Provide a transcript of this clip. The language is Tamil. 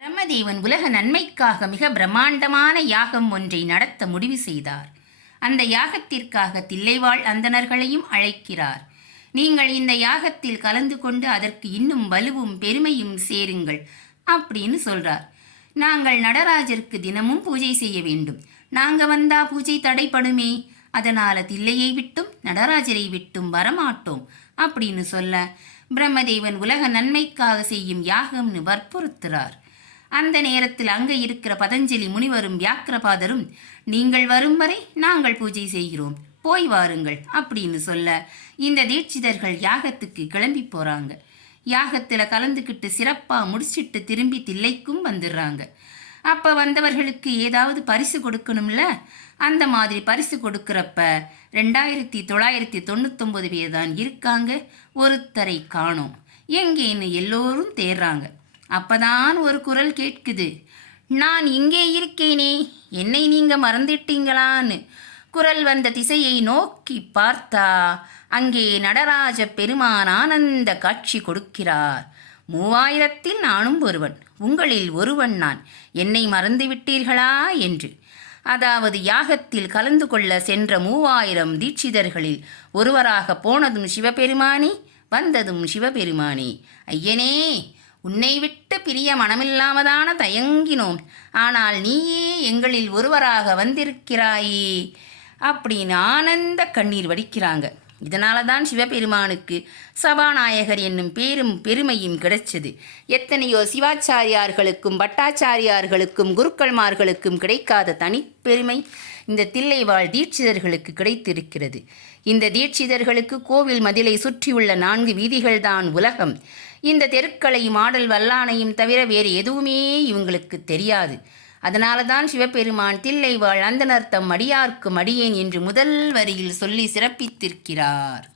பிரம்மதேவன் உலக நன்மைக்காக மிக பிரம்மாண்டமான யாகம் ஒன்றை நடத்த முடிவு செய்தார். அந்த யாகத்திற்காக தில்லைவாழ் அந்தணர்களையும் அழைக்கிறார். நீங்கள் இந்த யாகத்தில் கலந்து கொண்டு அதற்கு இன்னும் வலுவும் பெருமையும் சேருங்கள் அப்படின்னு சொல்றார். நாங்கள் நடராஜருக்கு தினமும் பூஜை செய்ய வேண்டும். நாங்க வந்தா பூஜை தடைப்படுமே. அதனால தில்லையை விட்டும் நடராஜரை விட்டும் வரமாட்டோம் அப்படின்னு சொல்ல பிரம்மதேவன் உலக நன்மைக்காக செய்யும் யாகம்னு வற்புறுத்துறார். அந்த நேரத்தில் அங்கே இருக்கிற பதஞ்சலி முனிவரும் வியாக்கிரபாதரும் நீங்கள் வரும் வரை நாங்கள் பூஜை செய்கிறோம். போய் வாருங்கள் அப்படின்னு சொல்ல இந்த தீட்சிதர்கள் யாகத்துக்கு கிளம்பி போறாங்க. யாகத்துல கலந்துக்கிட்டு சிறப்பா முடிச்சிட்டு திரும்பி தில்லைக்கும் வந்துடுறாங்க. அப்ப வந்தவர்களுக்கு ஏதாவது பரிசு கொடுக்கணும்ல? அந்த மாதிரி பரிசு கொடுக்கறப்ப ரெண்டாயிரத்தி தொள்ளாயிரத்தி தொண்ணூத்தொன்பது பேர் தான் இருக்காங்க. ஒருத்தரை காணோம். எங்கேன்னு எல்லோரும் தேடுறாங்க அப்பதான் ஒரு குரல் கேட்குது. நான் இங்கே இருக்கேனே என்னை நீங்க மறந்துட்டீங்களான்னு? குரல் வந்த திசையை நோக்கி பார்த்தா அங்கே நடராஜ பெருமான் ஆனந்த காட்சி கொடுக்கிறார். மூவாயிரத்தில் நானும் ஒருவன் உங்களில் ஒருவன் நான். என்னை மறந்துவிட்டீர்களா? என்று. அதாவது யாகத்தில் கலந்து கொள்ள சென்ற மூவாயிரம் தீட்சிதர்களில் ஒருவராக போனதும் சிவபெருமானே வந்ததும் சிவபெருமானே. ஐயனே உன்னை விட்டு பிரிய மனமில்லாமதான தயங்கினோம். ஆனால் நீயே எங்களில் ஒருவராக வந்திருக்கிறாயே. அப்படின்னு ஆனந்த கண்ணீர் வடிக்கிறாங்க. இதனால தான் சிவபெருமானுக்கு சபாநாயகர் என்னும் பேரும் பெருமையும் கிடைச்சது. எத்தனையோ சிவாச்சாரியார்களுக்கும் பட்டாச்சாரியார்களுக்கும் குருக்கள்மார்களுக்கும் கிடைக்காத தனிப்பெருமை இந்த தில்லைவாழ் தீட்சிதர்களுக்கு கிடைத்திருக்கிறது. இந்த தீட்சிதர்களுக்கு கோவில் மதிலை சுற்றியுள்ள நான்கு வீதிகள்தான் உலகம். இந்த தெருக்களையும் ஆடல் வல்லானையும் தவிர வேறு எதுவுமே இவங்களுக்கு தெரியாது. அதனால தான் சிவபெருமான் தில்லை வாழ் அந்தனர்த்தம் அடியார்க்கும் மடியேன் என்று முதல் வரியில் சொல்லி சிறப்பித்திருக்கிறார்.